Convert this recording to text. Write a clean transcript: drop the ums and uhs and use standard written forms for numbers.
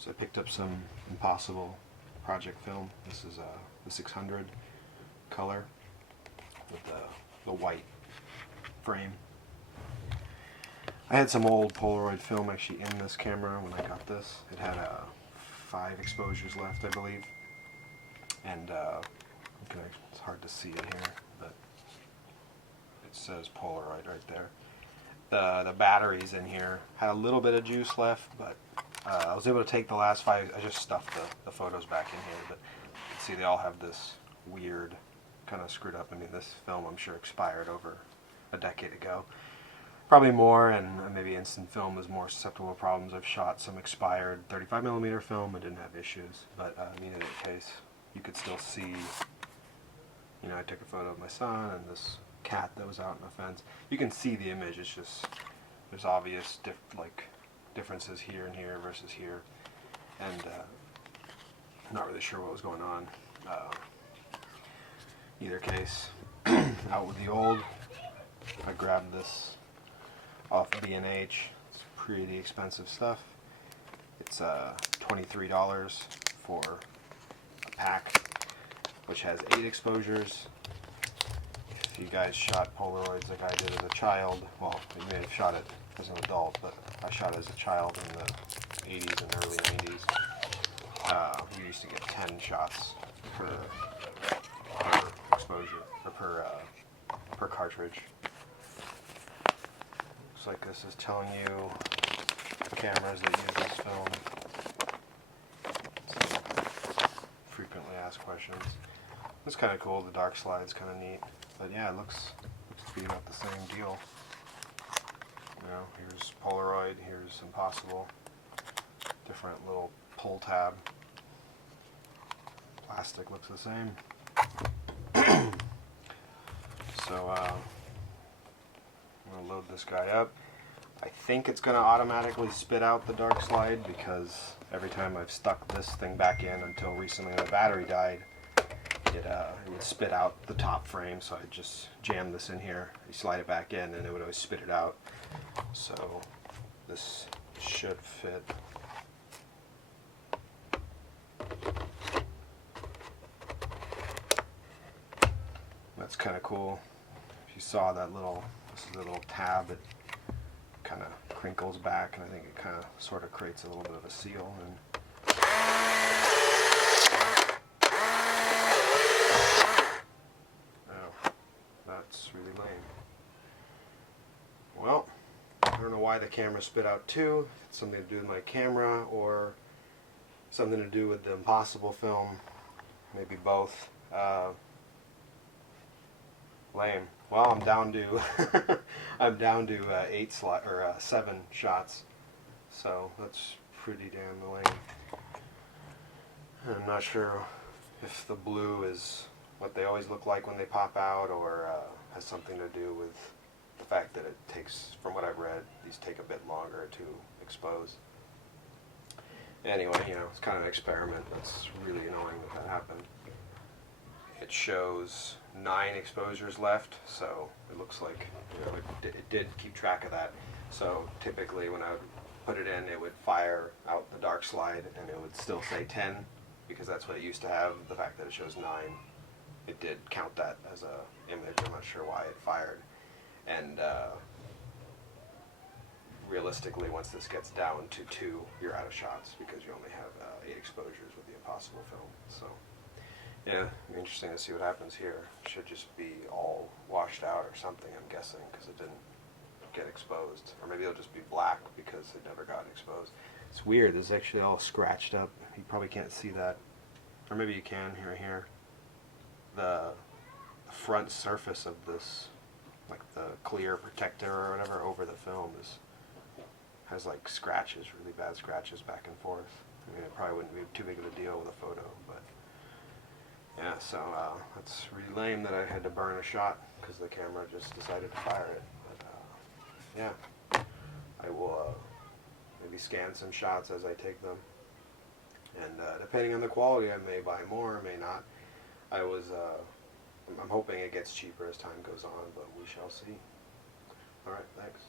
So I picked up some Impossible project film. This is the 600 color with the white frame. I had some old Polaroid film actually in this camera when I got this. It had 5 exposures left, I believe. And okay, it's hard to see it here, but it says Polaroid right there. The batteries in here had a little bit of juice left, but I was able to take the last 5. I just stuffed the photos back in here, but you can see they all have this weird kind of screwed up. I mean, this film I'm sure expired over a decade ago, probably more, and maybe instant film is more susceptible to problems. I've shot some expired 35mm film and didn't have issues, but in either case, you could still see. You know, I took a photo of my son and this cat that was out in the fence. You can see the image. It's just there's obvious differences here and here versus here, and not really sure what was going on. Either case, out with the old. I grabbed this off B&H. It's pretty expensive stuff. It's $23 for a pack, which has 8 exposures. If you guys shot Polaroids like I did as a child, well, you may have shot it as an adult, but I shot as a child in the 80s and early 90s. You used to get 10 shots per exposure, or per cartridge. Looks like this is telling you the cameras that use this film. Frequently asked questions. It's kind of cool. The dark slide's kind of neat, but yeah, it looks to be about the same deal. You know, here's Polaroid, here's Impossible. Different little pull tab. Plastic looks the same. So I'm going to load this guy up. I think it's going to automatically spit out the dark slide because every time I've stuck this thing back in until recently the battery died, it would spit out the top frame, so I just jam this in here, you slide it back in, and it would always spit it out. So this should fit. That's kind of cool. If you saw that this is a little tab, it kind of crinkles back, and I think it kind of sort of creates a little bit of a seal. And that's really lame. Well, I don't know why the camera spit out 2. It's something to do with my camera or something to do with the Impossible film. Maybe both. Lame. Well, I'm down to 7 shots. So that's pretty damn lame. I'm not sure if the blue is what they always look like when they pop out, or has something to do with the fact that it takes, from what I've read, these take a bit longer to expose. Anyway, you know, it's kind of an experiment. That's really annoying that happened. It shows 9 exposures left, so it looks like, you know, it did keep track of that. So typically when I would put it in, it would fire out the dark slide and it would still say 10, because that's what it used to have. The fact that it shows 9, it did count that as a image. I'm not sure why it fired. And realistically, once this gets down to 2, you're out of shots because you only have 8 exposures with the Impossible film. So yeah, it'll be interesting to see what happens here. It should just be all washed out or something, I'm guessing, because it didn't get exposed. Or maybe it'll just be black because it never got exposed. It's weird. This is actually all scratched up. You probably can't see that. Or maybe you can here. The front surface of this, like the clear protector or whatever over the film, has like scratches, really bad scratches back and forth. I mean, it probably wouldn't be too big of a deal with a photo, but yeah, so that's really lame that I had to burn a shot because the camera just decided to fire it. But yeah, I will maybe scan some shots as I take them, and depending on the quality, I may buy more, or may not. I'm hoping it gets cheaper as time goes on, but we shall see. All right, thanks.